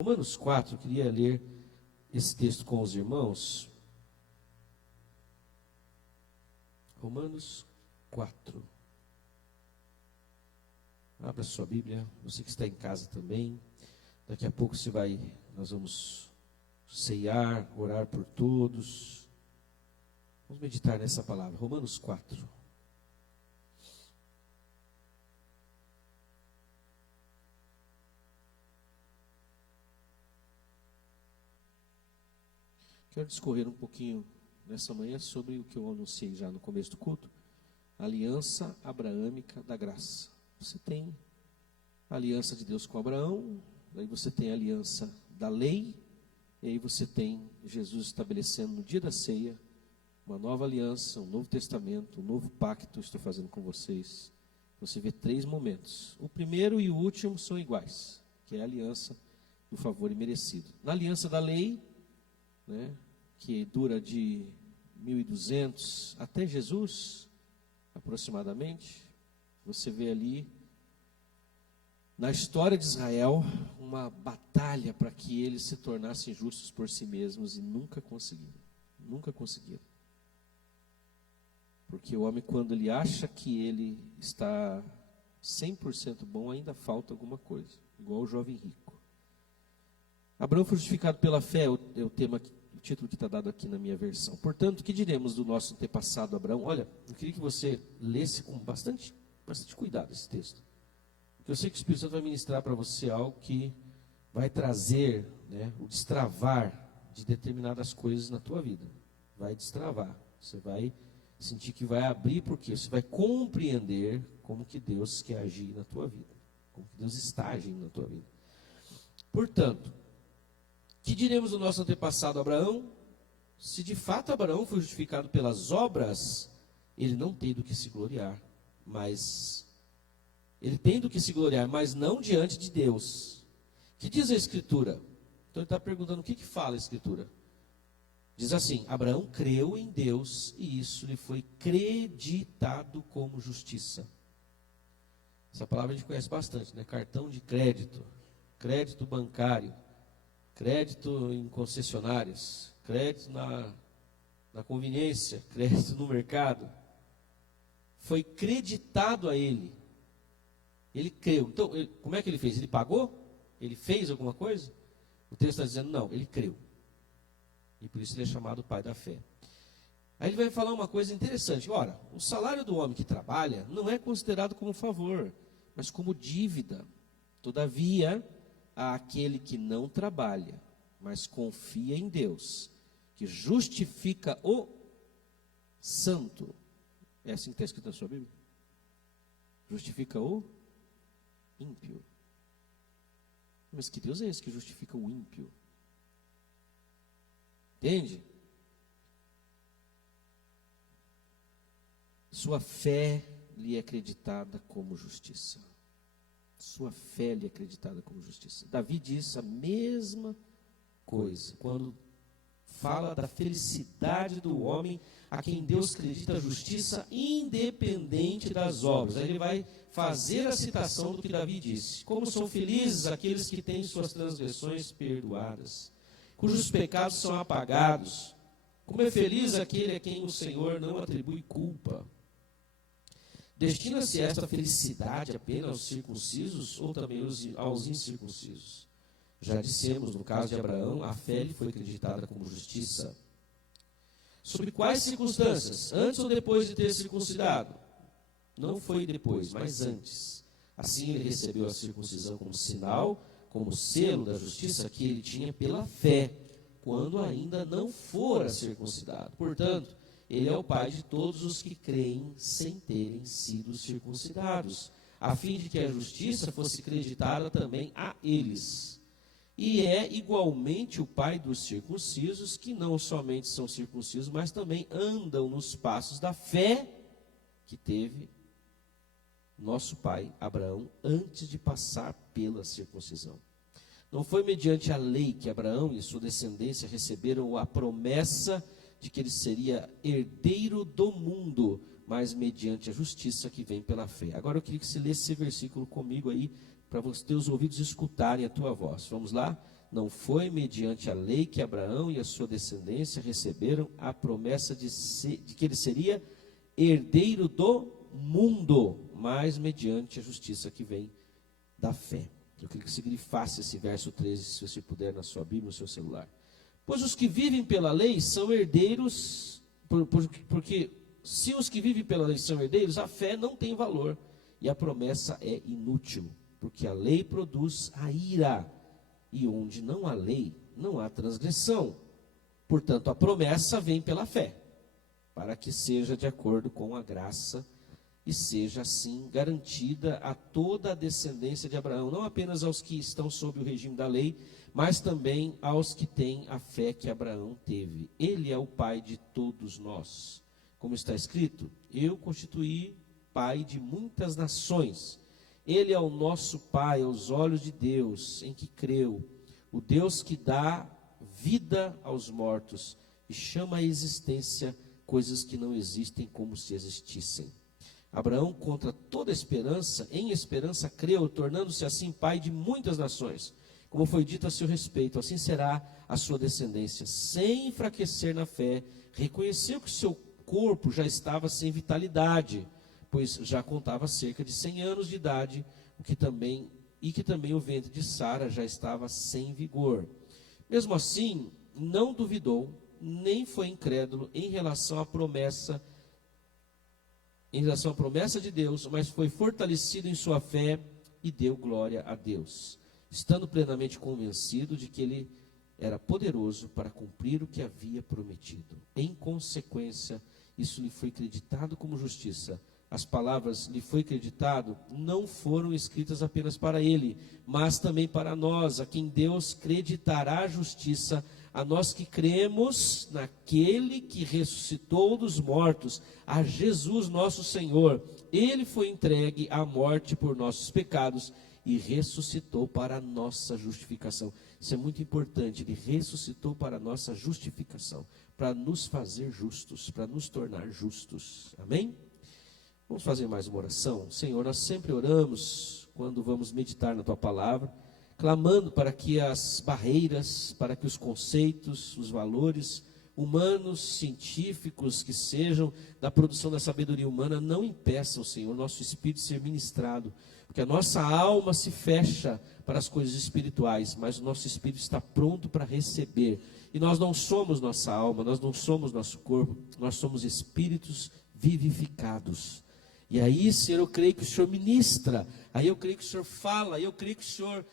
Romanos 4, eu queria ler esse texto com os irmãos. Romanos 4. Abra sua Bíblia, você que está em casa também. Daqui a pouco nós vamos ceiar, orar por todos. Vamos meditar nessa palavra. Romanos 4. Quero discorrer um pouquinho nessa manhã sobre o que eu anunciei já no começo do culto. A aliança abraâmica da graça. Você tem a aliança de Deus com Abraão, aí você tem a aliança da lei, e aí você tem Jesus estabelecendo no dia da ceia uma nova aliança, um novo testamento, um novo pacto estou fazendo com vocês. Você vê 3 momentos. O primeiro e o último são iguais, que é a aliança do favor imerecido. Na aliança da lei, que dura de 1200 até Jesus, aproximadamente, você vê ali, na história de Israel, uma batalha para que eles se tornassem justos por si mesmos e nunca conseguiram. Nunca conseguiram. Porque o homem, quando ele acha que ele está 100% bom, ainda falta alguma coisa. Igual o jovem rico. Abraão foi justificado pela fé, é o tema, o título que está dado aqui na minha versão. Portanto, o que diremos do nosso antepassado Abraão? Olha, eu queria que você lesse com bastante cuidado esse texto. Porque eu sei que o Espírito Santo vai ministrar para você algo que vai trazer, o destravar de determinadas coisas na tua vida. Vai destravar. Você vai sentir que vai abrir, porque você vai compreender como que Deus quer agir na tua vida. Como que Deus está agindo na tua vida. Portanto, que diremos do nosso antepassado Abraão? Se de fato Abraão foi justificado pelas obras, ele não tem do que se gloriar, mas ele tem do que se gloriar, mas não diante de Deus. Que diz a Escritura? Então ele está perguntando o que fala a Escritura. Diz assim: Abraão creu em Deus e isso lhe foi creditado como justiça. Essa palavra a gente conhece bastante, Cartão de crédito, crédito bancário, crédito em concessionárias, crédito na conveniência, crédito no mercado. Foi creditado a ele. Ele creu. Então, como é que ele fez? Ele pagou? Ele fez alguma coisa? O texto está dizendo, não, ele creu. E por isso ele é chamado pai da fé. Aí ele vai falar uma coisa interessante. Ora, o salário do homem que trabalha não é considerado como favor, mas como dívida. Todavia, há aquele que não trabalha, mas confia em Deus, que justifica o santo. É assim que está escrito na sua Bíblia? Justifica o ímpio. Mas que Deus é esse que justifica o ímpio? Entende? Sua fé lhe é acreditada como justiça. Sua fé lhe é acreditada como justiça. Davi diz a mesma coisa quando fala da felicidade do homem a quem Deus acredita a justiça independente das obras. Aí ele vai fazer a citação do que Davi disse: como são felizes aqueles que têm suas transgressões perdoadas, cujos pecados são apagados. Como é feliz aquele a quem o Senhor não atribui culpa. Destina-se esta felicidade apenas aos circuncisos ou também aos incircuncisos? Já dissemos, no caso de Abraão, a fé lhe foi acreditada como justiça. Sobre quais circunstâncias? Antes ou depois de ter circuncidado? Não foi depois, mas antes. Assim ele recebeu a circuncisão como sinal, como selo da justiça que ele tinha pela fé, quando ainda não fora circuncidado. Portanto, ele é o pai de todos os que creem sem terem sido circuncidados, a fim de que a justiça fosse creditada também a eles. E é igualmente o pai dos circuncisos, que não somente são circuncisos, mas também andam nos passos da fé que teve nosso pai Abraão antes de passar pela circuncisão. Não foi mediante a lei que Abraão e sua descendência receberam a promessa de que ele seria herdeiro do mundo, mas mediante a justiça que vem pela fé. Agora eu queria que você lesse esse versículo comigo aí, para os teus ouvidos escutarem a tua voz. Vamos lá? Não foi mediante a lei que Abraão e a sua descendência receberam a promessa de que ele seria herdeiro do mundo, mas mediante a justiça que vem da fé. Eu queria que você grifasse esse verso 13, se você puder, na sua Bíblia, no seu celular. Pois os que vivem pela lei são herdeiros, porque se os que vivem pela lei são herdeiros, a fé não tem valor e a promessa é inútil, porque a lei produz a ira, e onde não há lei, não há transgressão. Portanto, a promessa vem pela fé, para que seja de acordo com a graça e seja assim garantida a toda a descendência de Abraão, não apenas aos que estão sob o regime da lei, mas também aos que têm a fé que Abraão teve. Ele é o pai de todos nós. Como está escrito, eu constituí pai de muitas nações. Ele é o nosso pai aos olhos de Deus, em que creu, o Deus que dá vida aos mortos e chama à existência coisas que não existem como se existissem. Abraão, contra toda esperança, em esperança creu, tornando-se assim pai de muitas nações. Como foi dito a seu respeito, assim será a sua descendência. Sem enfraquecer na fé, reconheceu que seu corpo já estava sem vitalidade, pois já contava cerca de 100 anos de idade, que também o ventre de Sara já estava sem vigor. Mesmo assim, não duvidou, nem foi incrédulo em relação à promessa de Deus, mas foi fortalecido em sua fé e deu glória a Deus, estando plenamente convencido de que ele era poderoso para cumprir o que havia prometido. Em consequência, isso lhe foi creditado como justiça. As palavras lhe foi creditado não foram escritas apenas para ele, mas também para nós, a quem Deus creditará a justiça, a nós que cremos naquele que ressuscitou dos mortos, a Jesus nosso Senhor. Ele foi entregue à morte por nossos pecados e ressuscitou para a nossa justificação. Isso é muito importante, ele ressuscitou para a nossa justificação, para nos fazer justos, para nos tornar justos. Amém? Vamos fazer mais uma oração? Senhor, nós sempre oramos quando vamos meditar na Tua Palavra, clamando para que as barreiras, para que os conceitos, os valores humanos, científicos, que sejam da produção da sabedoria humana, não impeçam, Senhor, nosso espírito de ser ministrado, porque a nossa alma se fecha para as coisas espirituais, mas o nosso espírito está pronto para receber. E nós não somos nossa alma, nós não somos nosso corpo, nós somos espíritos vivificados. E aí, Senhor, eu creio que o Senhor ministra, aí eu creio que o Senhor fala, aí eu creio que o Senhor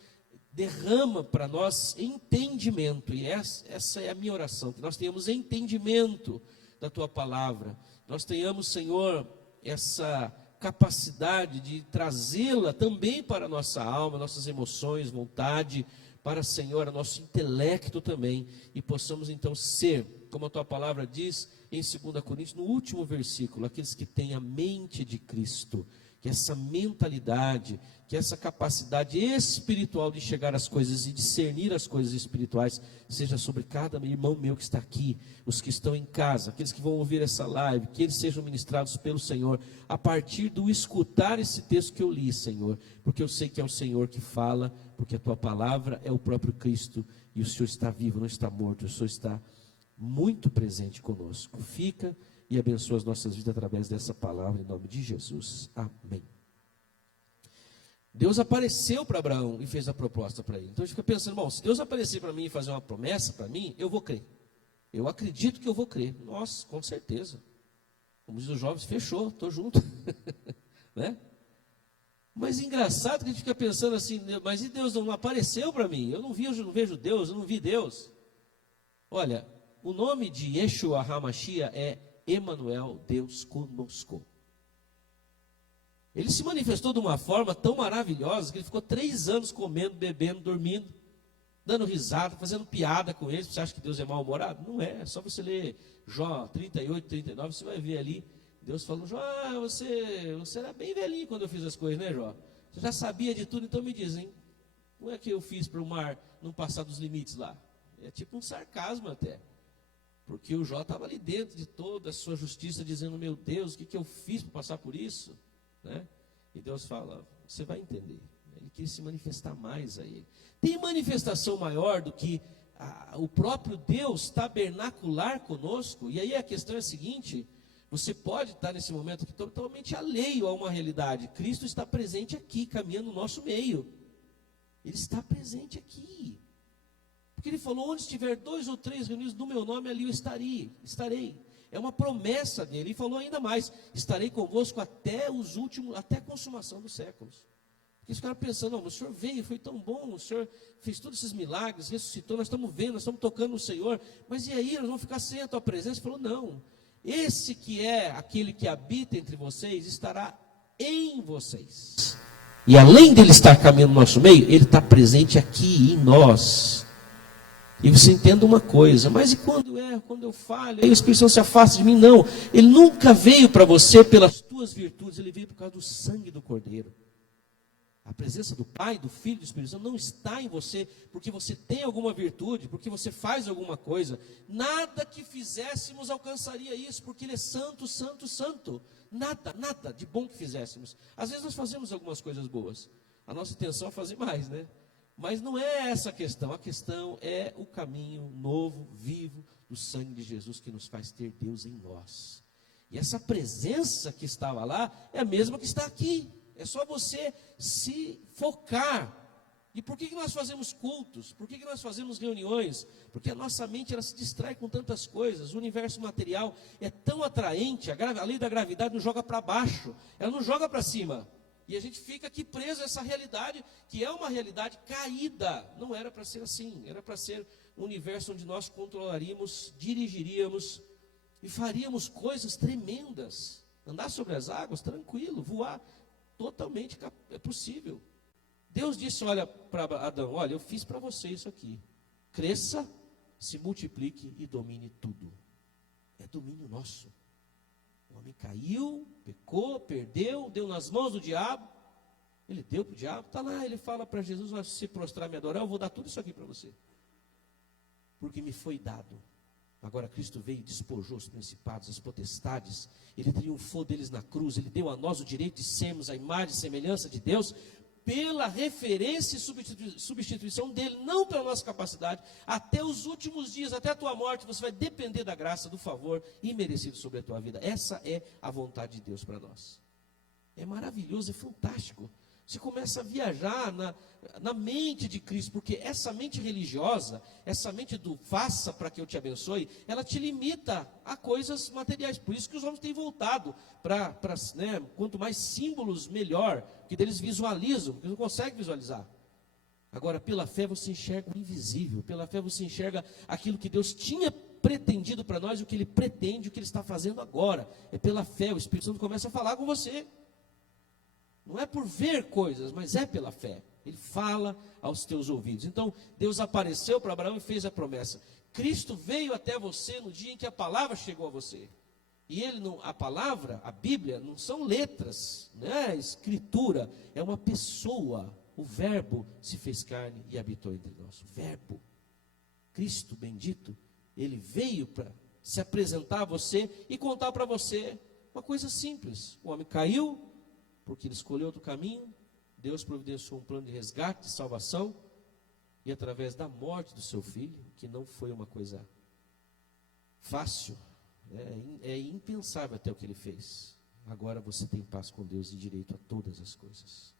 derrama para nós entendimento, e essa é a minha oração, que nós tenhamos entendimento da Tua Palavra, nós tenhamos, Senhor, essa capacidade de trazê-la também para a nossa alma, nossas emoções, vontade, para, Senhor, o nosso intelecto também, e possamos então ser, como a Tua Palavra diz em 2 Coríntios, no último versículo, aqueles que têm a mente de Cristo, que essa mentalidade, que essa capacidade espiritual de enxergar as coisas e discernir as coisas espirituais, seja sobre cada irmão meu que está aqui, os que estão em casa, aqueles que vão ouvir essa live, que eles sejam ministrados pelo Senhor, a partir do escutar esse texto que eu li, Senhor, porque eu sei que é o Senhor que fala, porque a Tua Palavra é o próprio Cristo, e o Senhor está vivo, não está morto, o Senhor está muito presente conosco. Fica e abençoa as nossas vidas através dessa palavra, em nome de Jesus. Amém. Deus apareceu para Abraão e fez a proposta para ele. Então a gente fica pensando, bom, se Deus aparecer para mim e fazer uma promessa para mim, eu vou crer. Eu acredito que eu vou crer. Nossa, com certeza. Como diz os jovens, fechou, estou junto. Né? Mas engraçado que a gente fica pensando assim, mas e Deus não apareceu para mim? Eu não vejo Deus, eu não vi Deus. Olha, o nome de Yeshua HaMashiach é Emanuel, Deus conosco. Ele se manifestou de uma forma tão maravilhosa que ele ficou 3 anos comendo, bebendo, dormindo, dando risada, fazendo piada com eles. Você acha que Deus é mal-humorado? Não é, é só você ler Jó 38, 39, você vai ver ali, Deus falou, Jó, você era bem velhinho quando eu fiz as coisas, né, Jó? Você já sabia de tudo, então me diz, hein? Como é que eu fiz para o mar não passar dos limites lá? É tipo um sarcasmo até. Porque o Jó estava ali dentro de toda a sua justiça, dizendo, meu Deus, o que eu fiz para passar por isso? Né? E Deus fala, você vai entender. Ele queria se manifestar mais a ele. Tem manifestação maior do que o próprio Deus tabernacular conosco? E aí a questão é a seguinte: você pode estar nesse momento aqui totalmente alheio a uma realidade. Cristo está presente aqui, caminhando no nosso meio. Ele está presente aqui. Porque ele falou: onde estiver 2 ou 3 reunidos no meu nome, ali eu estarei. É uma promessa dele. E falou ainda mais: estarei convosco até a consumação dos séculos. Porque eles ficaram pensando: não, o Senhor veio, foi tão bom, o Senhor fez todos esses milagres, ressuscitou, nós estamos vendo, nós estamos tocando no Senhor, mas e aí, nós vamos ficar sem a tua presença? Ele falou: não, esse que é aquele que habita entre vocês, estará em vocês. E além dele estar caminhando no nosso meio, ele está presente aqui em nós. E você entenda uma coisa: mas e quando eu erro, quando eu falho, aí o Espírito Santo se afasta de mim? Não, ele nunca veio para você pelas tuas virtudes, ele veio por causa do sangue do Cordeiro. A presença do Pai, do Filho e do Espírito Santo não está em você porque você tem alguma virtude, porque você faz alguma coisa. Nada que fizéssemos alcançaria isso, porque Ele é santo, santo, santo. Nada de bom que fizéssemos. Às vezes nós fazemos algumas coisas boas. A nossa intenção é fazer mais, né? Mas não é essa a questão. A questão é o caminho novo, vivo, do sangue de Jesus que nos faz ter Deus em nós. E essa presença que estava lá é a mesma que está aqui. É só você se focar. E por que nós fazemos cultos? Por que nós fazemos reuniões? Porque a nossa mente ela se distrai com tantas coisas. O universo material é tão atraente. A lei da gravidade nos joga para baixo, ela não joga para cima. E a gente fica aqui preso a essa realidade, que é uma realidade caída. Não era para ser assim. Era para ser um universo onde nós controlaríamos, dirigiríamos e faríamos coisas tremendas. Andar sobre as águas, tranquilo, voar. Totalmente é possível. Deus disse: olha, para Adão: olha, eu fiz para você isso aqui. Cresça, se multiplique e domine tudo. É domínio nosso. O homem caiu, pecou, perdeu, deu nas mãos do diabo. Ele deu para o diabo, está lá, ele fala para Jesus: vai se prostrar, me adorar, eu vou dar tudo isso aqui para você. Porque me foi dado. Agora Cristo veio e despojou os principados, as potestades. Ele triunfou deles na cruz. Ele deu a nós o direito de sermos a imagem e semelhança de Deus, pela referência e substituição dele, não pela nossa capacidade. Até os últimos dias, até a tua morte, você vai depender da graça, do favor imerecido sobre a tua vida. Essa é a vontade de Deus para nós. É maravilhoso, é fantástico. Você começa a viajar na mente de Cristo, porque essa mente religiosa, essa mente do faça para que eu te abençoe, ela te limita a coisas materiais. Por isso que os homens têm voltado para né, quanto mais símbolos, melhor, que eles visualizam, porque não conseguem visualizar. Agora, pela fé você enxerga o invisível, pela fé você enxerga aquilo que Deus tinha pretendido para nós, o que Ele pretende, o que Ele está fazendo agora. É pela fé, o Espírito Santo começa a falar com você. Não é por ver coisas, mas é pela fé. Ele fala aos teus ouvidos. Então, Deus apareceu para Abraão e fez a promessa. Cristo veio até você no dia em que a palavra chegou a você. E a palavra, a Bíblia, não são letras, não é escritura, é uma pessoa. O verbo se fez carne e habitou entre nós. O verbo, Cristo bendito, ele veio para se apresentar a você e contar para você uma coisa simples. O homem caiu, porque ele escolheu outro caminho. Deus providenciou um plano de resgate, de salvação, e através da morte do seu filho, que não foi uma coisa fácil, é impensável até o que ele fez. Agora você tem paz com Deus e direito a todas as coisas.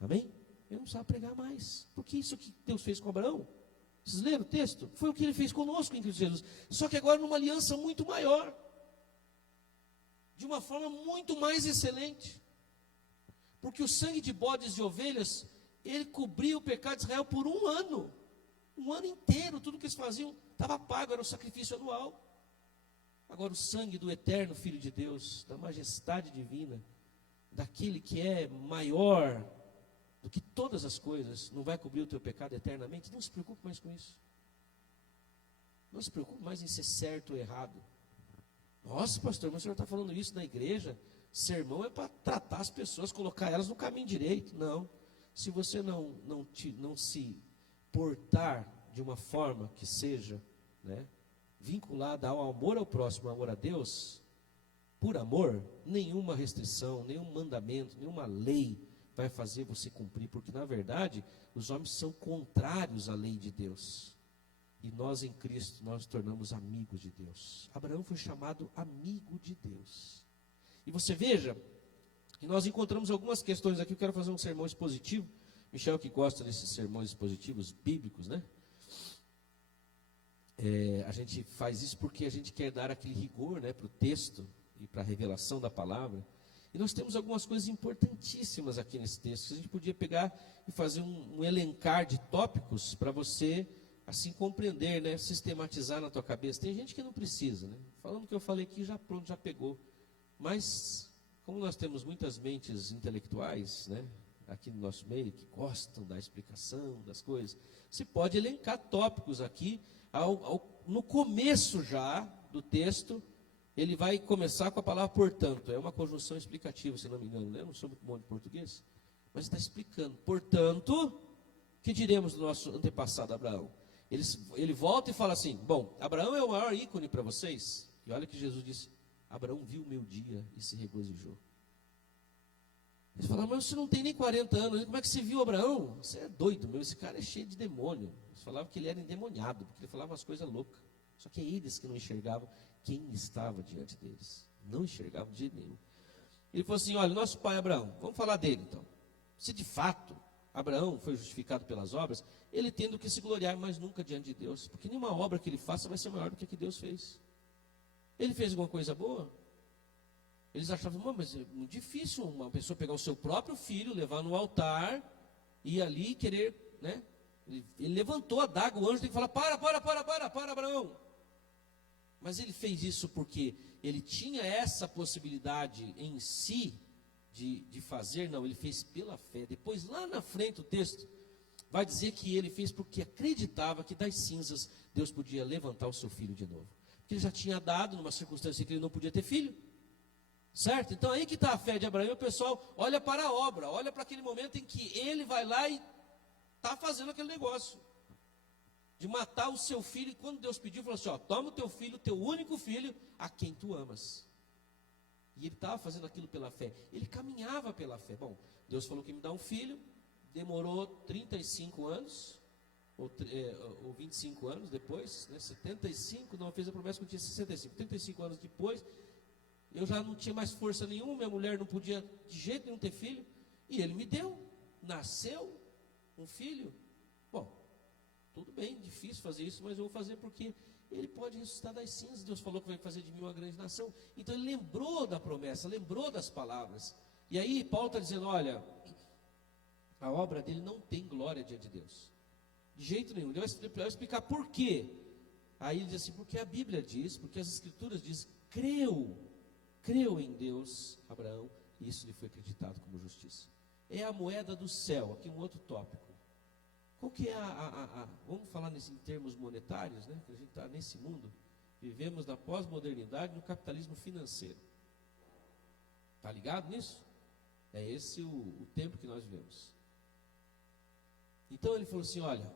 Amém? Eu não precisava pregar mais, porque isso que Deus fez com Abraão, vocês leram o texto? Foi o que ele fez conosco em Cristo Jesus, só que agora numa aliança muito maior, de uma forma muito mais excelente, porque o sangue de bodes e ovelhas, ele cobria o pecado de Israel por um ano inteiro, tudo que eles faziam estava pago, era o sacrifício anual. Agora o sangue do eterno Filho de Deus, da majestade divina, daquele que é maior do que todas as coisas, não vai cobrir o teu pecado eternamente? Não se preocupe mais com isso. Não se preocupe mais em ser certo ou errado. Nossa, pastor, mas o senhor está falando isso na igreja? Sermão é para tratar as pessoas, colocar elas no caminho direito. Não. Se você não se portar de uma forma que seja, né, vinculada ao amor ao próximo, ao amor a Deus, por amor, nenhuma restrição, nenhum mandamento, nenhuma lei vai fazer você cumprir, porque na verdade os homens são contrários à lei de Deus. E nós em Cristo, nós nos tornamos amigos de Deus. Abraão foi chamado amigo de Deus. E você veja que nós encontramos algumas questões aqui. Eu quero fazer um sermão expositivo. Michel que gosta desses sermões expositivos bíblicos, né? A gente faz isso porque a gente quer dar aquele rigor, né, para o texto e para a revelação da palavra. E nós temos algumas coisas importantíssimas aqui nesse texto. A gente podia pegar e fazer um elencar de tópicos para você assim compreender, né, sistematizar na tua cabeça. Tem gente que não precisa, né? Falando o que eu falei aqui, já pronto, já pegou. Mas, como nós temos muitas mentes intelectuais, né, aqui no nosso meio, que gostam da explicação das coisas, você pode elencar tópicos aqui, no começo já do texto, ele vai começar com a palavra portanto, é uma conjunção explicativa, se não me engano, né? Eu não sou muito bom de português, mas está explicando, portanto, que diremos do nosso antepassado Abraão? Ele volta e fala assim, bom, Abraão é o maior ícone para vocês, e olha que Jesus disse, Abraão viu o meu dia e se regozijou. Eles falaram, mas você não tem nem 40 anos, como é que você viu Abraão? Você é doido, meu, esse cara é cheio de demônio. Eles falavam que ele era endemoniado, porque ele falava umas coisas loucas. Só que é eles que não enxergavam quem estava diante deles. Não enxergavam de jeito nenhum. Ele falou assim, olha, nosso pai Abraão, vamos falar dele então. Se de fato Abraão foi justificado pelas obras, ele tendo que se gloriar, mas nunca diante de Deus. Porque nenhuma obra que ele faça vai ser maior do que a que Deus fez. Ele fez alguma coisa boa? Eles achavam, mas é muito difícil uma pessoa pegar o seu próprio filho, levar no altar, e ali querer, né? Ele levantou a daga, o anjo tem que falar, para, Abraão. Mas ele fez isso porque ele tinha essa possibilidade em si de fazer, não, ele fez pela fé. Depois, lá na frente, o texto vai dizer que ele fez porque acreditava que das cinzas Deus podia levantar o seu filho de novo. Porque ele já tinha dado, numa circunstância que ele não podia ter filho. Certo? Então aí que está a fé de Abraão, e o pessoal olha para a obra, olha para aquele momento em que ele vai lá e está fazendo aquele negócio de matar o seu filho, e quando Deus pediu, falou assim, ó, toma o teu filho, teu único filho, a quem tu amas. E ele estava fazendo aquilo pela fé, ele caminhava pela fé. Bom, Deus falou que me dá um filho, demorou 35 anos, ou 25 anos depois, né, 75, não, fez a promessa que eu tinha 65, 35 anos depois, eu já não tinha mais força nenhuma, minha mulher não podia de jeito nenhum ter filho, e ele me deu, nasceu um filho. Bom, tudo bem, difícil fazer isso, mas eu vou fazer porque ele pode ressuscitar das cinzas. Deus falou que vai fazer de mim uma grande nação. Então ele lembrou da promessa, lembrou das palavras. E aí Paulo está dizendo, olha, a obra dele não tem glória diante de Deus, de jeito nenhum. Ele vai explicar por quê. Aí ele diz assim, porque a Bíblia diz, porque as Escrituras dizem, creu em Deus, Abraão, e isso lhe foi acreditado como justiça. É a moeda do céu, aqui um outro tópico. Qual que é vamos falar em termos monetários, né? Que a gente está nesse mundo, vivemos na pós-modernidade, no capitalismo financeiro. Está ligado nisso? É esse o tempo que nós vivemos. Então ele falou assim, olha,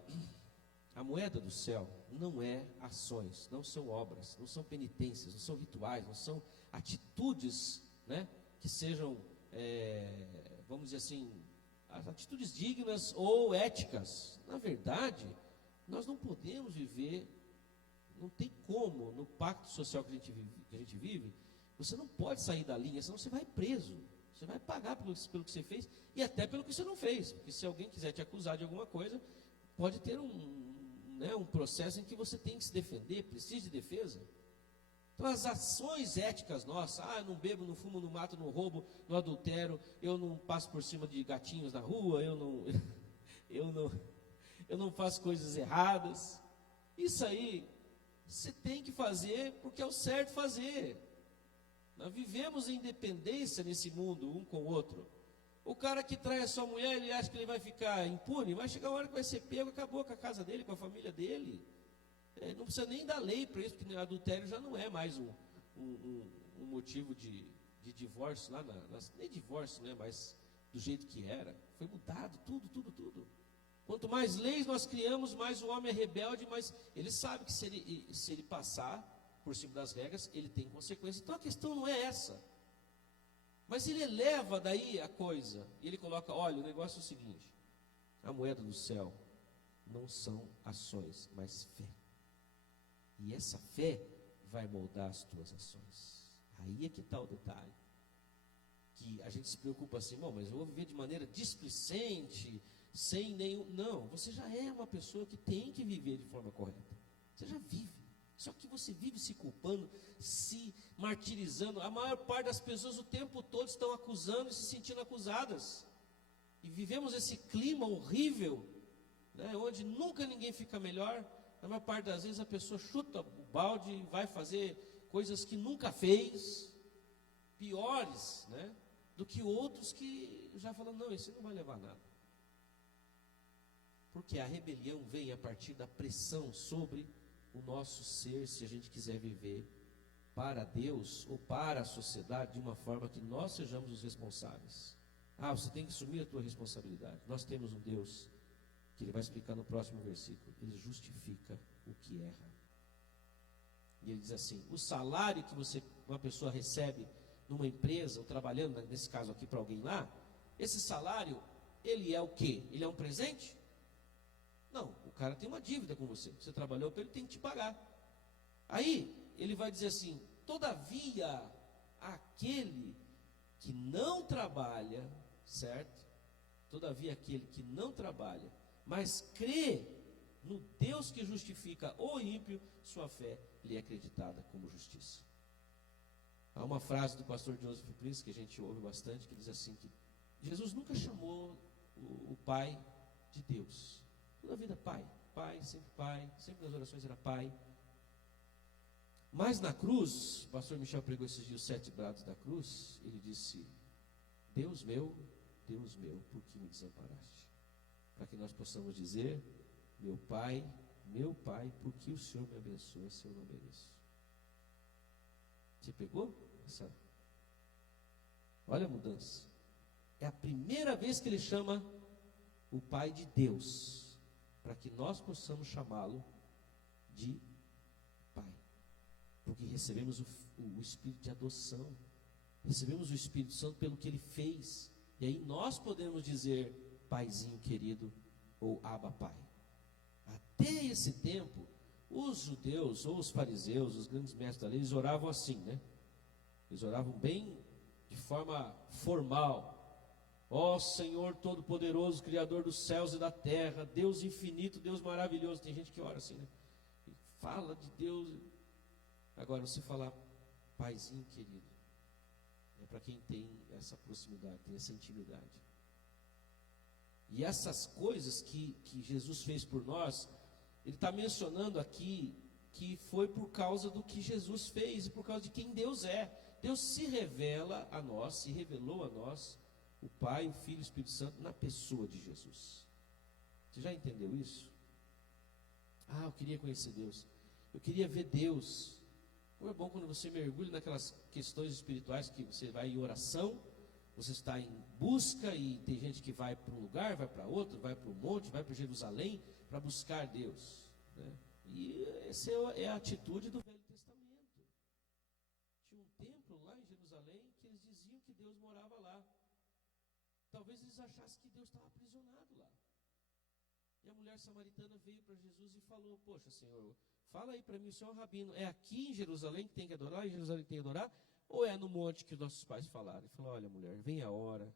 a moeda do céu não é ações, não são obras, não são penitências, não são rituais, não são atitudes, né, que sejam, vamos dizer assim, atitudes dignas ou éticas. Na verdade, nós não podemos viver, não tem como, no pacto social que a gente vive, você não pode sair da linha, senão você vai preso. Você vai pagar pelo que você fez e até pelo que você não fez. Porque se alguém quiser te acusar de alguma coisa, pode ter um processo em que você tem que se defender, precisa de defesa. Então as ações éticas nossas, eu não bebo, não fumo, não mato, não roubo, não adultero, eu não passo por cima de gatinhos na rua, eu não faço coisas erradas. Isso aí você tem que fazer porque é o certo fazer. Nós vivemos em independência nesse mundo, um com o outro. O cara que trai a sua mulher, ele acha que ele vai ficar impune, vai chegar uma hora que vai ser pego, acabou com a casa dele, com a família dele. Não precisa nem dar lei para isso, porque adultério já não é mais um motivo de divórcio, nem divórcio não é mais do jeito que era. Foi mudado, tudo. Quanto mais leis nós criamos, mais o homem é rebelde, mas ele sabe que se ele passar por cima das regras, ele tem consequências. Então a questão não é essa. Mas ele eleva daí a coisa, e ele coloca, olha, o negócio é o seguinte, a moeda do céu não são ações, mas fé. E essa fé vai moldar as tuas ações. Aí é que está o detalhe. Que a gente se preocupa assim, bom, mas eu vou viver de maneira displicente, sem nenhum... Não, você já é uma pessoa que tem que viver de forma correta. Você já vive. Só que você vive se culpando, se martirizando. A maior parte das pessoas o tempo todo estão acusando e se sentindo acusadas. E vivemos esse clima horrível, né, onde nunca ninguém fica melhor. Na maior parte das vezes a pessoa chuta o balde e vai fazer coisas que nunca fez, piores, né, do que outros que já falam, não, isso não vai levar a nada. Porque a rebelião vem a partir da pressão sobre o nosso ser, se a gente quiser viver para Deus ou para a sociedade de uma forma que nós sejamos os responsáveis. Ah, você tem que assumir a tua responsabilidade. Nós temos um Deus que ele vai explicar no próximo versículo. Ele justifica o que erra. E ele diz assim, o salário que uma pessoa recebe numa empresa, ou trabalhando, nesse caso aqui para alguém lá, esse salário, ele é o quê? Ele é um presente? Não, o cara tem uma dívida com você. Você trabalhou para ele, tem que te pagar. Aí, ele vai dizer assim, todavia, aquele que não trabalha, certo? Todavia, aquele que não trabalha, mas crê no Deus que justifica o ímpio, sua fé lhe é acreditada como justiça. Há uma frase do pastor Joseph Prince, que a gente ouve bastante, que diz assim, que Jesus nunca chamou o Pai de Deus. Toda a vida Pai, sempre nas orações era Pai. Mas na cruz, o pastor Michel pregou esses dias os 7 brados da cruz, ele disse, Deus meu, por que me desamparaste? Para que nós possamos dizer, meu Pai, por que o Senhor me abençoa se eu não mereço? Você pegou? Olha a mudança. É a primeira vez que ele chama o Pai de Deus, para que nós possamos chamá-lo de Pai. Porque recebemos o Espírito de adoção, recebemos o Espírito Santo pelo que ele fez, e aí nós podemos dizer, Paizinho querido, ou Abba Pai. Até esse tempo, os judeus, ou os fariseus, os grandes mestres da lei, eles oravam assim, né? Eles oravam bem, de forma formal. Ó Senhor Todo-Poderoso, Criador dos céus e da terra, Deus infinito, Deus maravilhoso. Tem gente que ora assim, né? E fala de Deus. Agora, você falar, Paizinho querido, é para quem tem essa proximidade, tem essa intimidade. E essas coisas que Jesus fez por nós, ele está mencionando aqui que foi por causa do que Jesus fez e por causa de quem Deus é. Deus se revela a nós, se revelou a nós, o Pai, o Filho e o Espírito Santo, na pessoa de Jesus. Você já entendeu isso? Ah, eu queria conhecer Deus. Eu queria ver Deus. Como é bom quando você mergulha naquelas questões espirituais que você vai em oração, você está em busca e tem gente que vai para um lugar, vai para outro, vai para o monte, vai para Jerusalém para buscar Deus, né? E essa é a atitude do Velho Testamento. Tinha um templo lá em Jerusalém que eles diziam que Deus morava lá. Talvez eles achassem que Deus estava aprisionado lá. E a mulher samaritana veio para Jesus e falou, poxa Senhor, fala aí para mim, o Senhor é um rabino, é aqui em Jerusalém que tem que adorar, em Jerusalém que tem que adorar, ou é no monte que os nossos pais falaram? Ele falou, olha mulher, vem a hora,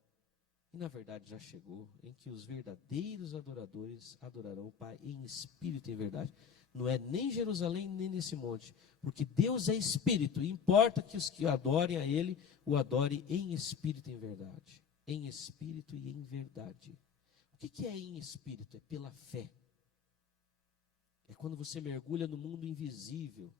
e na verdade já chegou, em que os verdadeiros adoradores adorarão o Pai em espírito e em verdade. Não é nem Jerusalém, nem nesse monte, porque Deus é espírito, e importa que os que adorem a Ele, o adorem em espírito e em verdade. Em espírito e em verdade. O que é em espírito? É pela fé. É quando você mergulha no mundo invisível.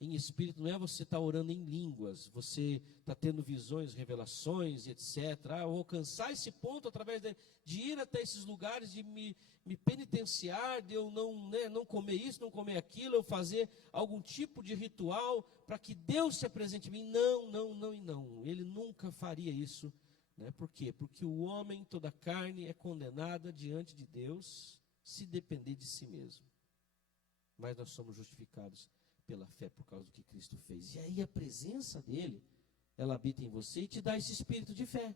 Em espírito não é você estar orando em línguas, você está tendo visões, revelações, etc. Ah, vou alcançar esse ponto através de ir até esses lugares, de me penitenciar, de eu não comer isso, não comer aquilo, eu fazer algum tipo de ritual para que Deus se apresente em mim. Não. Ele nunca faria isso. Né? Por quê? Porque o homem, toda carne, é condenada diante de Deus se depender de si mesmo. Mas nós somos justificados pela fé por causa do que Cristo fez. E aí a presença dele ela habita em você e te dá esse espírito de fé.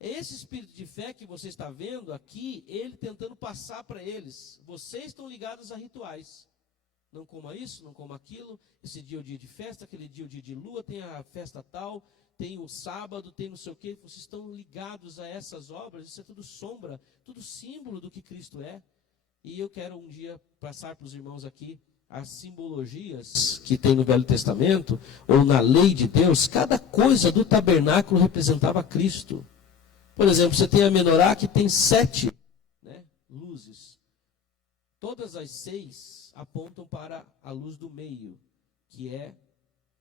É esse espírito de fé que você está vendo aqui, ele tentando passar para eles. Vocês estão ligados a rituais. Não coma isso, não coma aquilo. Esse dia é o dia de festa, aquele dia é o dia de lua, tem a festa tal, tem o sábado, tem não sei o quê. Vocês estão ligados a essas obras. Isso é tudo sombra, tudo símbolo do que Cristo é. E eu quero um dia passar para os irmãos aqui as simbologias que tem no Velho Testamento, ou na lei de Deus. Cada coisa do tabernáculo representava Cristo. Por exemplo, você tem a menorá que tem 7, né, luzes. Todas as 6 apontam para a luz do meio, que é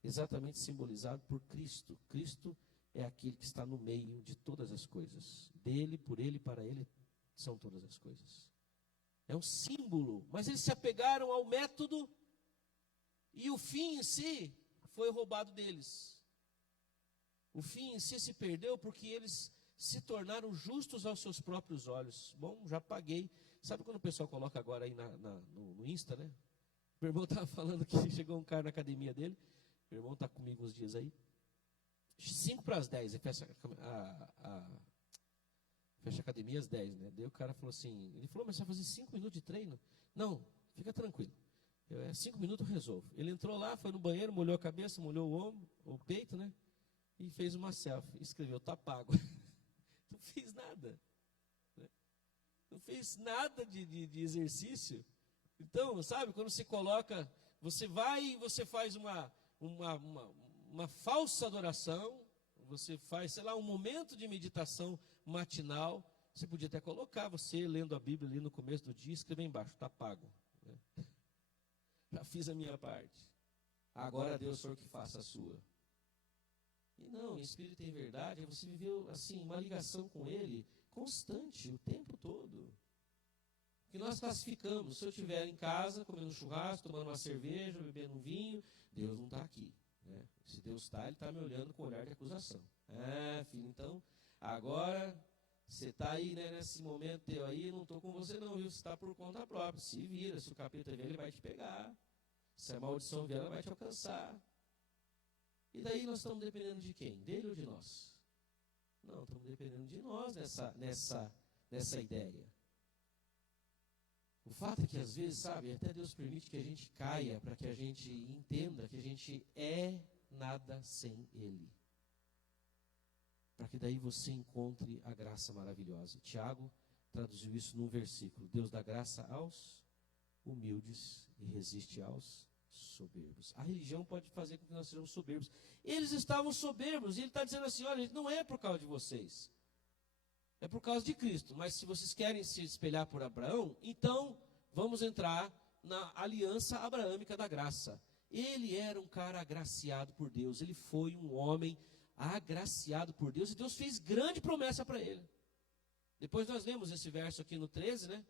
exatamente simbolizado por Cristo. Cristo é aquele que está no meio de todas as coisas. Dele, por ele, para ele, são todas as coisas. É um símbolo, mas eles se apegaram ao método e o fim em si foi roubado deles. O fim em si se perdeu porque eles se tornaram justos aos seus próprios olhos. Bom, já paguei. Sabe quando o pessoal coloca agora aí no Insta, né? Meu irmão estava falando que chegou um cara na academia dele. Meu irmão está comigo uns dias aí. 5 para as 10, ele fecha fecha a academia às 10, né? Daí o cara falou assim, ele falou, mas você vai fazer 5 minutos de treino? Não, fica tranquilo. 5 minutos eu resolvo. Ele entrou lá, foi no banheiro, molhou a cabeça, molhou o ombro, o peito, né? E fez uma selfie. Escreveu, tá pago. Não fez nada. Né? Não fez nada de exercício. Então, sabe, quando você coloca, você vai e você faz uma falsa adoração, você faz, sei lá, um momento de meditação matinal, você podia até colocar, você lendo a Bíblia ali no começo do dia, escrever embaixo, está pago. Né? Já fiz a minha parte. Agora Deus, Senhor, que faça a sua. E não, em espírito e em verdade, é você viveu assim, uma ligação com Ele constante, o tempo todo. Que nós classificamos, se eu estiver em casa, comendo um churrasco, tomando uma cerveja, bebendo um vinho, Deus não está aqui. Né? Se Deus está, Ele está me olhando com olhar de acusação. Filho, então, agora você está aí, né, nesse momento teu aí, não estou com você não, viu? Você está por conta própria. Se vira, se o capeta vier, ele vai te pegar. Se a maldição vier, ela vai te alcançar. E daí nós estamos dependendo de quem? Dele ou de nós? Não, estamos dependendo de nós nessa ideia. O fato é que às vezes, sabe, até Deus permite que a gente caia para que a gente entenda que a gente é nada sem Ele. Para que daí você encontre a graça maravilhosa. Tiago traduziu isso num versículo. Deus dá graça aos humildes e resiste aos soberbos. A religião pode fazer com que nós sejamos soberbos. Eles estavam soberbos e ele está dizendo assim, olha, não é por causa de vocês. É por causa de Cristo. Mas se vocês querem se espelhar por Abraão, então vamos entrar na aliança abraâmica da graça. Ele era um cara agraciado por Deus. Ele foi um homem agraciado por Deus. E Deus fez grande promessa para ele. Depois nós lemos esse verso aqui no 13, né?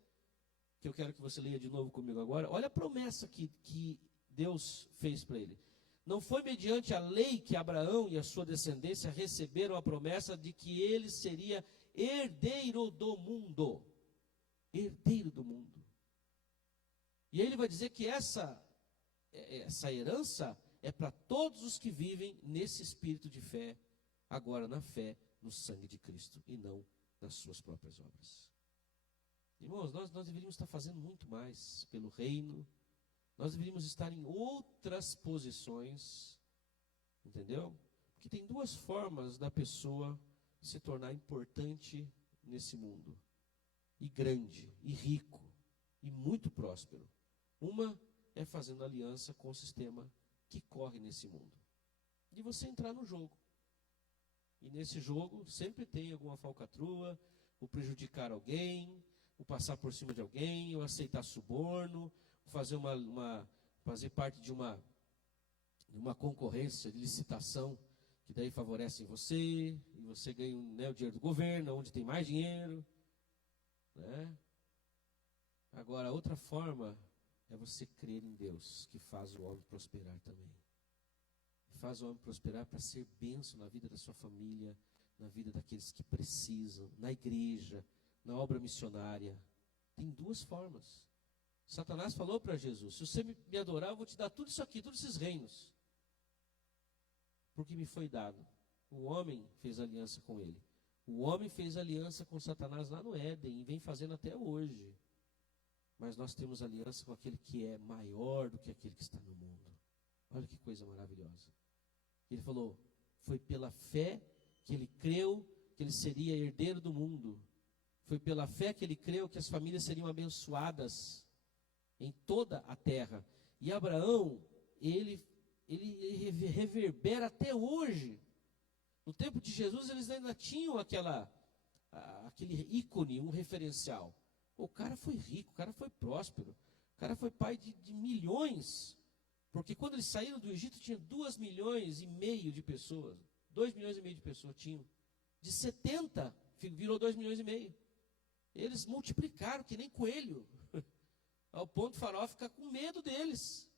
Que eu quero que você leia de novo comigo agora. Olha a promessa que Deus fez para ele. Não foi mediante a lei que Abraão e a sua descendência receberam a promessa de que ele seria herdeiro do mundo. Herdeiro do mundo. E aí ele vai dizer que essa herança é para todos os que vivem nesse espírito de fé, agora na fé no sangue de Cristo e não nas suas próprias obras. Irmãos, nós deveríamos estar fazendo muito mais pelo reino, nós deveríamos estar em outras posições, entendeu? Porque tem 2 formas da pessoa se tornar importante nesse mundo, e grande, e rico, e muito próspero. Uma é fazendo aliança com o sistema que corre nesse mundo. De você entrar no jogo. E nesse jogo sempre tem alguma falcatrua, o prejudicar alguém, o passar por cima de alguém, o aceitar suborno, fazer fazer parte de uma concorrência de licitação que daí favorecem você, e você ganha, né, o dinheiro do governo, onde tem mais dinheiro. Né? Agora, outra forma é você crer em Deus, que faz o homem prosperar também. Faz o homem prosperar para ser bênção na vida da sua família, na vida daqueles que precisam, na igreja, na obra missionária. Tem 2 formas. Satanás falou para Jesus, se você me adorar, eu vou te dar tudo isso aqui, todos esses reinos. porque me foi dado. O homem fez aliança com ele. O homem fez aliança com Satanás lá no Éden e vem fazendo até hoje. Mas nós temos aliança com aquele que é maior do que aquele que está no mundo. Olha que coisa maravilhosa. Ele falou, foi pela fé que ele creu que ele seria herdeiro do mundo. Foi pela fé que ele creu que as famílias seriam abençoadas em toda a terra. E Abraão, ele reverbera até hoje. No tempo de Jesus, eles ainda tinham aquele ícone, um referencial. O cara foi rico, o cara foi próspero, o cara foi pai de milhões. Porque quando eles saíram do Egito, tinha 2,5 milhões de pessoas. 2,5 milhões de pessoas tinham. De 70, virou 2,5 milhões. Eles multiplicaram que nem coelho. Ao ponto do faraó ficar com medo deles.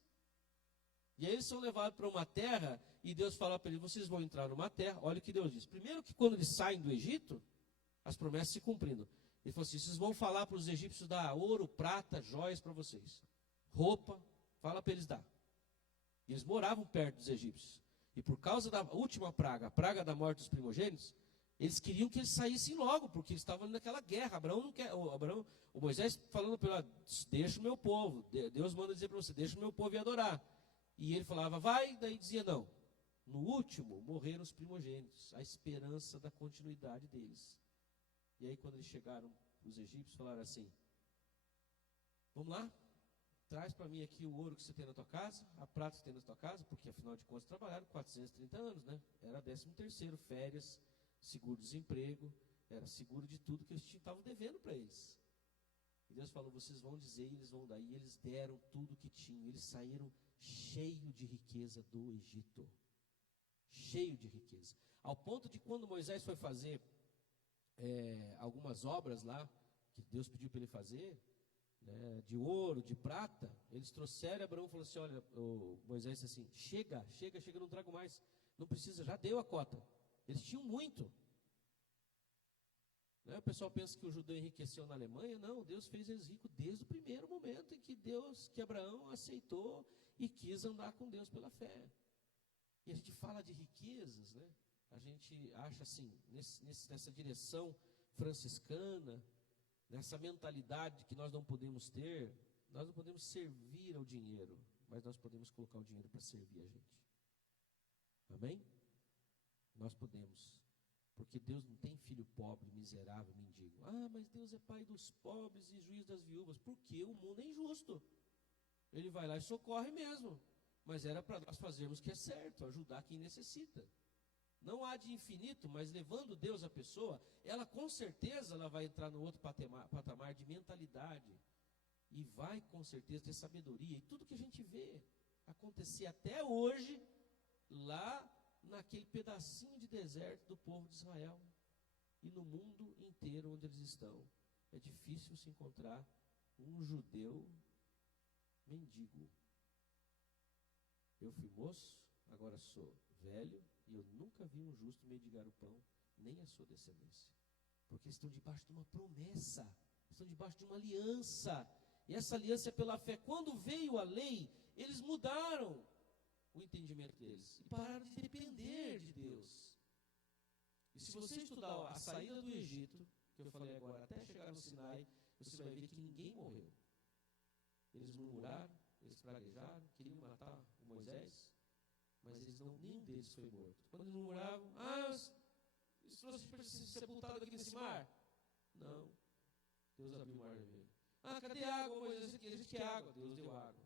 E aí eles são levados para uma terra, e Deus fala para eles, vocês vão entrar numa terra. Olha o que Deus diz. Primeiro que quando eles saem do Egito, as promessas se cumprindo. Ele falou assim, vocês vão falar para os egípcios dar ouro, prata, joias para vocês. Roupa, fala para eles dar. E eles moravam perto dos egípcios. E por causa da última praga, a praga da morte dos primogênitos, eles queriam que eles saíssem logo, porque eles estavam naquela guerra. Abraão não quer, o Moisés falando para ele, deixa o meu povo. Deus manda dizer para você, deixa o meu povo ir adorar. E ele falava, vai, daí dizia não. No último, morreram os primogênitos, a esperança da continuidade deles. E aí quando eles chegaram, os egípcios falaram assim, vamos lá, traz para mim aqui o ouro que você tem na tua casa, a prata que você tem na tua casa, porque afinal de contas trabalharam 430 anos, né? Era 13º, férias, seguro-desemprego, era seguro de tudo que eles estavam devendo para eles. E Deus falou, vocês vão dizer, e eles vão dar. E eles deram tudo o que tinham, eles saíram cheio de riqueza do Egito. Cheio de riqueza. Ao ponto de quando Moisés foi fazer algumas obras lá, que Deus pediu para ele fazer, né, de ouro, de prata, eles trouxeram, Abraão falou assim, olha, Moisés disse assim, chega, não trago mais, não precisa, já deu a cota. Eles tinham muito. Né, o pessoal pensa que o judeu enriqueceu na Alemanha, não, Deus fez eles ricos desde o primeiro momento em que Abraão aceitou e quis andar com Deus pela fé. E a gente fala de riquezas, né? A gente acha assim, nessa direção franciscana, nessa mentalidade que nós não podemos ter, nós não podemos servir ao dinheiro, mas nós podemos colocar o dinheiro para servir a gente. Amém? Nós podemos, porque Deus não tem filho pobre, miserável, mendigo. Ah, mas Deus é pai dos pobres e juiz das viúvas. Porque o mundo é injusto. Ele vai lá e socorre mesmo. Mas era para nós fazermos o que é certo, ajudar quem necessita. Não há de infinito, mas levando Deus à pessoa, ela com certeza ela vai entrar no outro patamar de mentalidade. E vai com certeza ter sabedoria. E tudo que a gente vê acontecer até hoje, lá naquele pedacinho de deserto do povo de Israel. E no mundo inteiro onde eles estão. É difícil se encontrar um judeu mendigo. Eu fui moço, agora sou velho, e eu nunca vi um justo mendigar o pão, nem a sua descendência. Porque estão debaixo de uma promessa, estão debaixo de uma aliança. E essa aliança é pela fé. Quando veio a lei, eles mudaram o entendimento deles. E pararam de depender de Deus. E se você estudar a saída do Egito, que eu falei agora, até chegar no Sinai, você vai ver que ninguém morreu. Eles murmuraram, eles praguejaram, queriam matar o Moisés, mas nenhum deles foi morto. Quando eles murmuravam, eles trouxeram para ser sepultado aqui nesse mar. Não, Deus abriu o mar vermelho. Cadê a água, Moisés? A gente quer água. Deus deu água.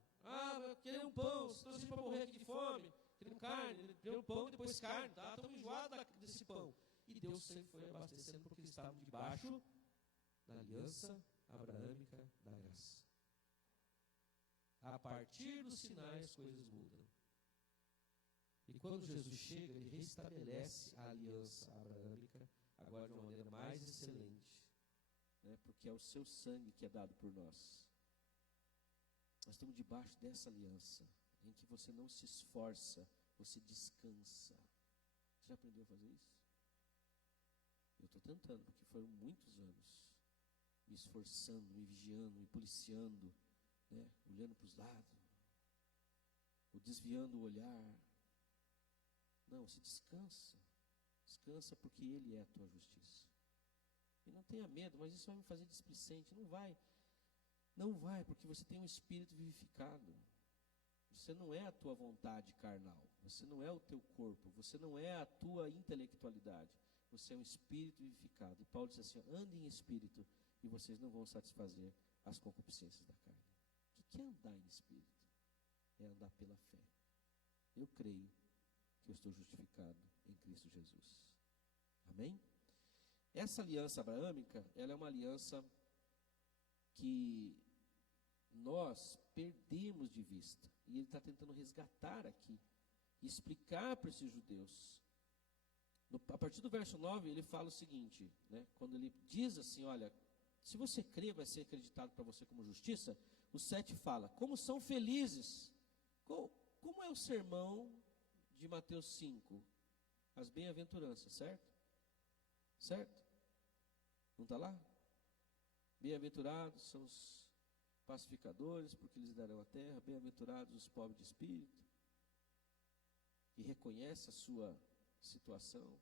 Eu queria um pão, se trouxe para morrer aqui de fome, queremos carne, queremos pão e depois carne, tá? Estamos enjoados desse pão. E Deus sempre foi abastecendo porque eles estavam debaixo da aliança abraâmica da graça. A partir do Sinai as coisas mudam. E quando Jesus chega, ele restabelece a aliança abraâmica, agora de uma maneira mais excelente, né? Porque é o seu sangue que é dado por nós. Nós estamos debaixo dessa aliança, em que você não se esforça, você descansa. Você já aprendeu a fazer isso? Eu estou tentando, porque foram muitos anos, me esforçando, me vigiando, me policiando, né? Olhando para os lados, ou desviando o olhar, Não, você descansa. Descansa porque Ele é a tua justiça. E não tenha medo, mas isso vai me fazer displicente. Não vai. Não vai, porque você tem um espírito vivificado. Você não é a tua vontade carnal. Você não é o teu corpo. Você não é a tua intelectualidade. Você é um espírito vivificado. E Paulo diz assim, andem em espírito e vocês não vão satisfazer as concupiscências da carne. O que é andar em espírito? É andar pela fé. Eu creio que eu estou justificado em Cristo Jesus. Amém? Essa aliança abraâmica, ela é uma aliança que nós perdemos de vista. E ele está tentando resgatar aqui e explicar para esses judeus. A partir do verso 9, ele fala o seguinte, né? Quando ele diz assim, olha, se você crê, vai ser acreditado para você como justiça. O 7 fala, como são felizes. Como é o sermão de Mateus 5? As bem-aventuranças, certo? Certo? Não está lá? Bem-aventurados são os pacificadores, porque eles darão a terra. Bem-aventurados os pobres de espírito, que reconhece a sua situação.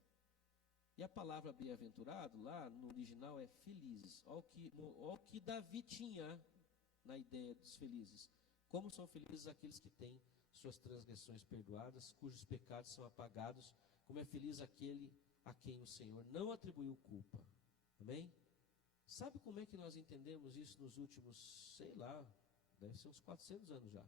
E a palavra bem-aventurado lá no original é felizes. Olha o que Davi tinha na ideia dos felizes. Como são felizes aqueles que têm suas transgressões perdoadas, cujos pecados são apagados. Como é feliz aquele a quem o Senhor não atribuiu culpa. Amém? Sabe como é que nós entendemos isso nos últimos, sei lá, deve ser uns 400 anos já?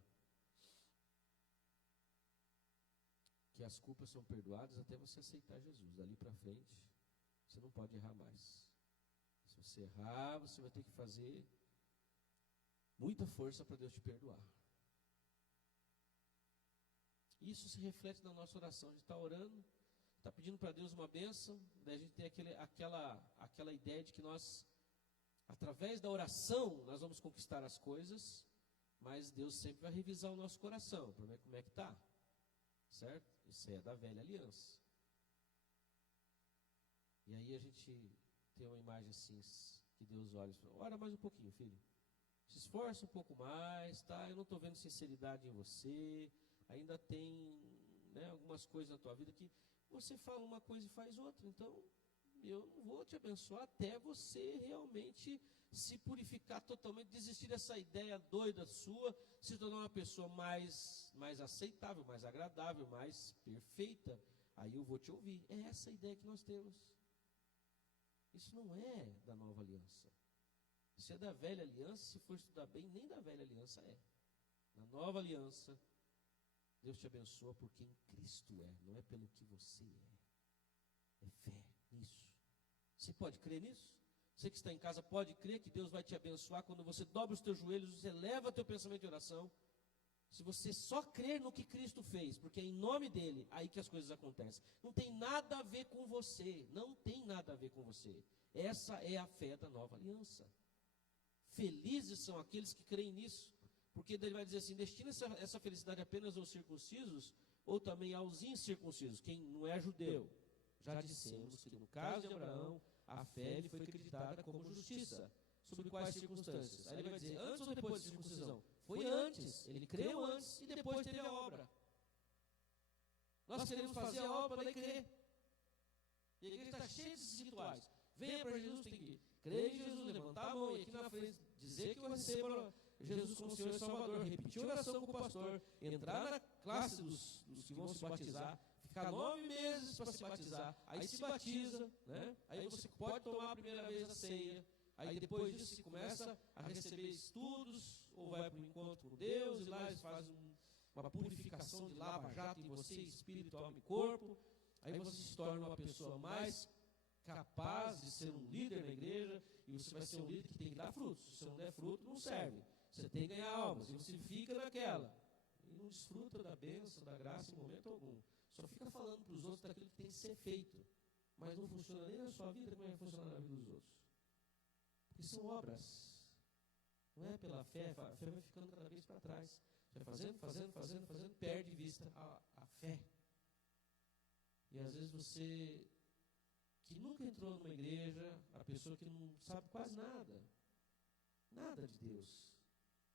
Que as culpas são perdoadas até você aceitar Jesus. Dali para frente, você não pode errar mais. Se você errar, você vai ter que fazer muita força para Deus te perdoar. Isso se reflete na nossa oração. A gente está orando, está pedindo para Deus uma bênção, daí a gente tem aquela ideia de que nós, através da oração, nós vamos conquistar as coisas, mas Deus sempre vai revisar o nosso coração, para ver como é que está. Certo? Isso é da velha aliança. E aí a gente tem uma imagem assim, que Deus olha e fala, ora mais um pouquinho, filho. Se esforça um pouco mais, tá? Eu não estou vendo sinceridade em você. Ainda tem, né, algumas coisas na tua vida que você fala uma coisa e faz outra. Então, eu não vou te abençoar até você realmente se purificar totalmente, desistir dessa ideia doida sua, se tornar uma pessoa mais aceitável, mais agradável, mais perfeita. Aí eu vou te ouvir. É essa a ideia que nós temos. Isso não é da nova aliança. Isso é da velha aliança. Se for estudar bem, nem da velha aliança é. Na nova aliança, Deus te abençoa por quem Cristo é, não é pelo que você é. É fé nisso. Você pode crer nisso? Você que está em casa pode crer que Deus vai te abençoar quando você dobra os teus joelhos, você leva teu pensamento em oração. Se você só crer no que Cristo fez, porque é em nome dele, aí que as coisas acontecem. Não tem nada a ver com você, não tem nada a ver com você. Essa é a fé da nova aliança. Felizes são aqueles que creem nisso. Porque ele vai dizer assim, destina essa felicidade apenas aos circuncisos ou também aos incircuncisos, quem não é judeu. Já dissemos que no caso de Abraão, a fé lhe foi acreditada como justiça. Sobre quais circunstâncias? Aí ele vai dizer, antes ou depois da circuncisão? Foi antes, ele creu antes e depois teve a obra. Nós queremos fazer a obra para crer. E a igreja está cheia desses rituais. Venha para Jesus, tem que crer em Jesus, levantar a mão e aqui na frente dizer que eu recebo Jesus como Senhor e Salvador, repetir a oração com o pastor, entrar na classe dos que vão se batizar, ficar 9 meses para se batizar, aí se batiza, né? Aí você pode tomar a primeira vez a ceia, aí depois disso você começa a receber estudos, ou vai para um encontro com Deus, e lá eles fazem uma purificação de lava-jato em você, espírito, alma e corpo, aí você se torna uma pessoa mais capaz de ser um líder na igreja, e você vai ser um líder que tem que dar frutos. Se você não der fruto, não serve. Você tem que ganhar almas, e você fica naquela, e não desfruta da bênção, da graça em momento algum. Só fica falando para os outros daquilo que tem que ser feito, mas não funciona nem na sua vida, como é que funciona na vida dos outros? Porque são obras, não é pela fé, a fé vai ficando cada vez para trás. Você vai fazendo, perde de vista a fé. E às vezes você que nunca entrou numa igreja, a pessoa que não sabe quase nada de Deus,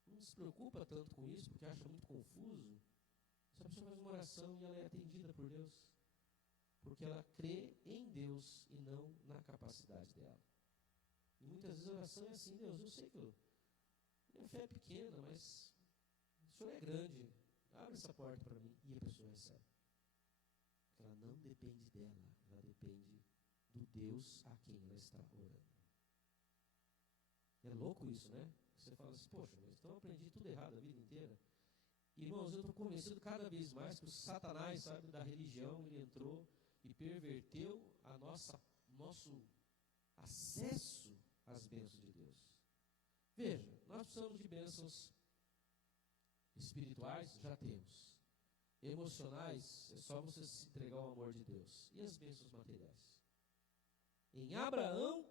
não se preocupa tanto com isso, porque acha muito confuso, essa pessoa faz uma oração e ela é atendida por Deus. porque ela crê em Deus e não na capacidade dela. E muitas vezes a oração é assim: Deus, eu sei que minha fé é pequena, mas o Senhor é grande, abre essa porta para mim. E a pessoa recebe. Porque ela não depende dela, ela depende do Deus a quem ela está orando. É louco isso, né? Você fala assim: poxa, mas então eu aprendi tudo errado a vida inteira. Irmãos, eu estou convencido cada vez mais que o Satanás, sabe, da religião, ele entrou e perverteu nosso acesso às bênçãos de Deus. Veja, nós precisamos de bênçãos espirituais, já temos. Emocionais, é só você se entregar ao amor de Deus. E as bênçãos materiais? Em Abraão,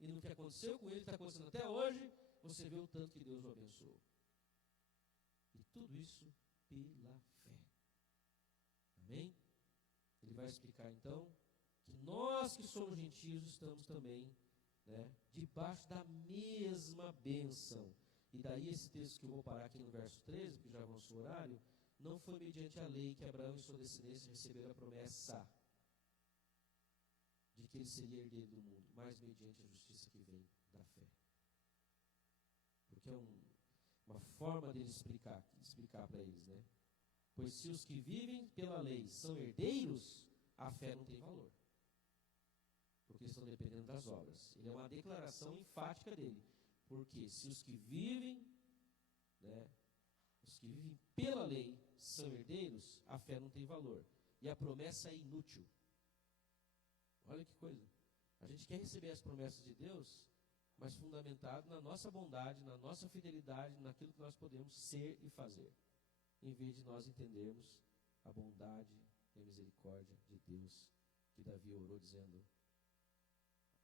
e no que aconteceu com ele, está acontecendo até hoje, você vê o tanto que Deus o abençoou. E tudo isso pela fé. Amém? Ele vai explicar então que nós que somos gentios estamos também, né, debaixo da mesma bênção. E daí esse texto que eu vou parar aqui no verso 13, porque já avançou o horário, não foi mediante a lei que Abraão e sua descendência receberam a promessa de que ele seria herdeiro do mundo, mas mediante a justiça que vem da fé. Porque é uma forma dele explicar para eles, né? Pois se os que vivem pela lei são herdeiros, a fé não tem valor, porque estão dependendo das obras. Ele é uma declaração enfática dele, porque se os que vivem, né, os que vivem pela lei são herdeiros, a fé não tem valor, e a promessa é inútil. Olha que coisa, a gente quer receber as promessas de Deus, mas fundamentado na nossa bondade, na nossa fidelidade, naquilo que nós podemos ser e fazer, em vez de nós entendermos a bondade e a misericórdia de Deus, que Davi orou dizendo: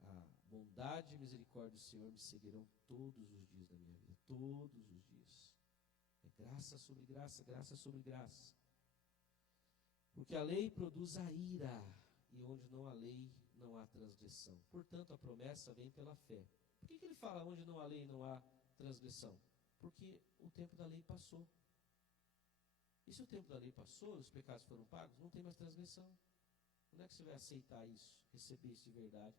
a bondade e a misericórdia do Senhor me seguirão todos os dias da minha vida, todos os dias. É graça sobre graça, graça sobre graça. Porque a lei produz a ira, e onde não há lei, não há transgressão. Portanto, a promessa vem pela fé. Por que ele fala onde não há lei, não há transgressão? Porque o tempo da lei passou. E se o tempo da lei passou, os pecados foram pagos, não tem mais transgressão. Onde é que você vai aceitar isso, receber isso de verdade,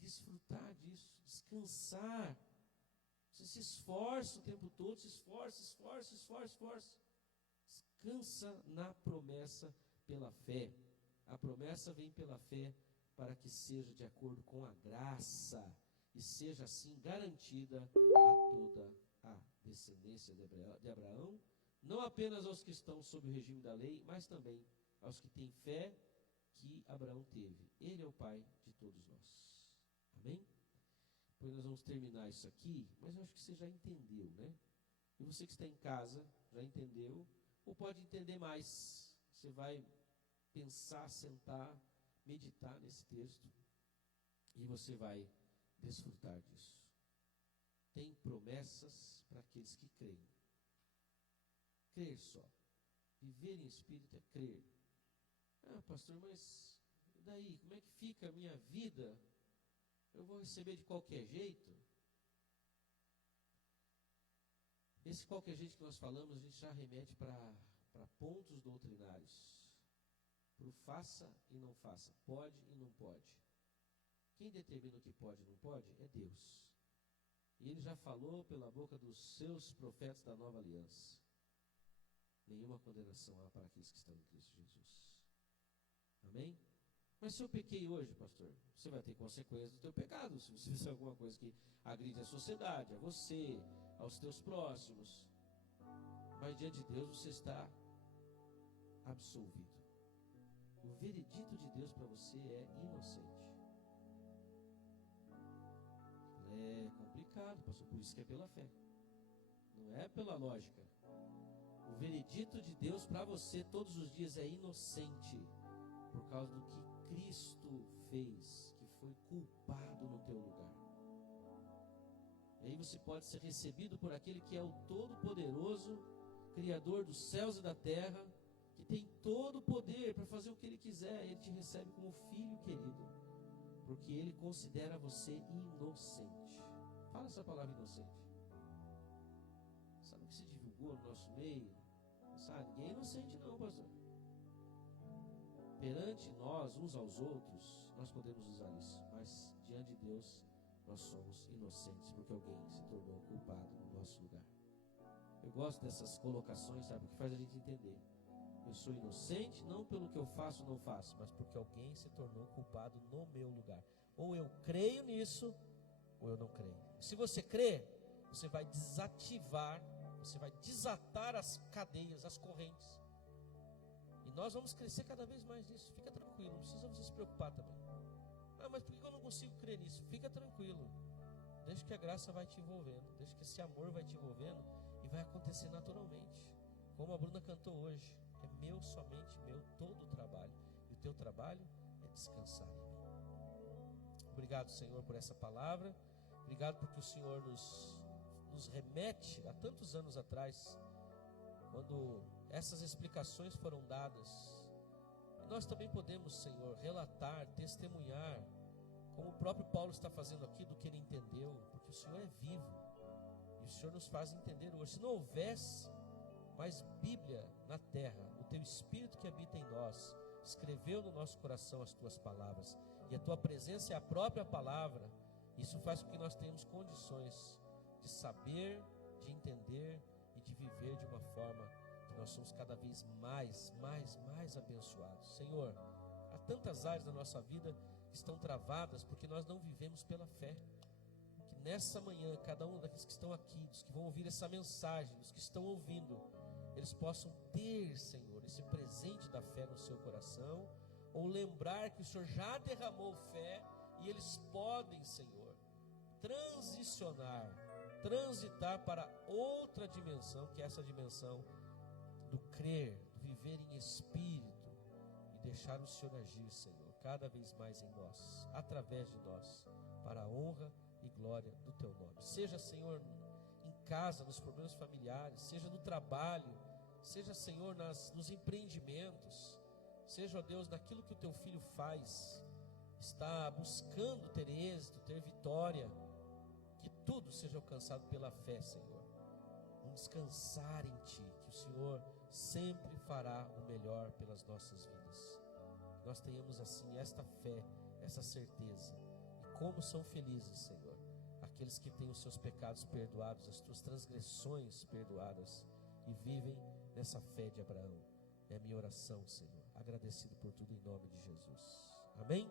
desfrutar disso, descansar? Você se esforça o tempo todo, se esforça. Descansa na promessa pela fé. A promessa vem pela fé para que seja de acordo com a graça e seja assim garantida a toda a descendência de Abraão, não apenas aos que estão sob o regime da lei, mas também aos que têm fé que Abraão teve. Ele é o pai de todos nós. Amém? Depois nós vamos terminar isso aqui, mas eu acho que você já entendeu, né? E você que está em casa, já entendeu, ou pode entender mais. Você vai pensar, sentar, meditar nesse texto, e você vai desfrutar disso. Tem promessas para aqueles que creem. Crer só. Viver em espírito é crer. Ah, pastor, mas e daí? Como é que fica a minha vida? Eu vou receber de qualquer jeito? Esse qualquer jeito que nós falamos, a gente já remete para pontos doutrinários. Para o faça e não faça, pode e não pode. Quem determina o que pode e não pode é Deus. E Ele já falou pela boca dos seus profetas da nova aliança: nenhuma condenação há para aqueles que estão em Cristo Jesus. Amém? Mas se eu pequei hoje, pastor, você vai ter consequências do teu pecado. Se você fizer alguma coisa que agride a sociedade, a você, aos teus próximos, mas diante de Deus você está absolvido. O veredito de Deus para você é inocente. É complicado, pastor, por isso que é pela fé, não é pela lógica. O veredito de Deus para você todos os dias é inocente, por causa do que Cristo fez, que foi culpado no teu lugar. E aí você pode ser recebido por aquele que é o Todo-Poderoso, Criador dos céus e da terra, que tem todo o poder para fazer o que Ele quiser. Ele te recebe como filho querido, porque Ele considera você inocente. Fala essa palavra inocente. Sabe o que se divulgou no nosso meio? Sabe, ninguém é inocente não, pastor. perante nós, uns aos outros, nós podemos usar isso, mas diante de Deus, nós somos inocentes, porque alguém se tornou culpado no nosso lugar. Eu gosto dessas colocações, sabe, porque faz a gente entender. Eu sou inocente não pelo que eu faço ou não faço, mas porque alguém se tornou culpado no meu lugar. Ou eu creio nisso, ou eu não creio. Se você crê, você vai desativar, você vai desatar as cadeias, as correntes. E nós vamos crescer cada vez mais nisso. Fica tranquilo, não precisa você se preocupar também. Ah, mas por que eu não consigo crer nisso? Fica tranquilo. Deixa que a graça vai te envolvendo, deixa que esse amor vai te envolvendo e vai acontecer naturalmente. Como a Bruna cantou hoje, é meu, somente meu, todo o trabalho. E o teu trabalho é descansar em mim. Obrigado, Senhor, por essa palavra. Obrigado porque o Senhor nos remete a tantos anos atrás, quando essas explicações foram dadas. E nós também podemos, Senhor, relatar, testemunhar, como o próprio Paulo está fazendo aqui, do que ele entendeu, porque o Senhor é vivo, e o Senhor nos faz entender hoje. Se não houvesse mais Bíblia na terra, o teu Espírito que habita em nós, escreveu no nosso coração as tuas palavras, e a tua presença é a própria palavra. Isso faz com que nós tenhamos condições de saber, de entender e de viver de uma forma que nós somos cada vez mais abençoados. Senhor, há tantas áreas da nossa vida que estão travadas porque nós não vivemos pela fé. Que nessa manhã, cada um daqueles que estão aqui, dos que vão ouvir essa mensagem, dos que estão ouvindo, eles possam ter, Senhor, esse presente da fé no seu coração, ou lembrar que o Senhor já derramou fé e eles podem, Senhor, transitar para outra dimensão, que é essa dimensão do crer, do viver em espírito e deixar o Senhor agir, Senhor, cada vez mais em nós, através de nós, para a honra e glória do teu nome. Seja, Senhor, em casa, nos problemas familiares, seja no trabalho, seja, Senhor, nos empreendimentos, seja, ó Deus, naquilo que o teu filho faz, está buscando ter êxito, ter vitória, que tudo seja alcançado pela fé, Senhor. Um descansar em Ti, que o Senhor sempre fará o melhor pelas nossas vidas. Nós tenhamos assim esta fé, essa certeza. E como são felizes, Senhor, aqueles que têm os seus pecados perdoados, as tuas transgressões perdoadas e vivem nessa fé de Abraão. É a minha oração, Senhor, agradecido por tudo em nome de Jesus. Amém?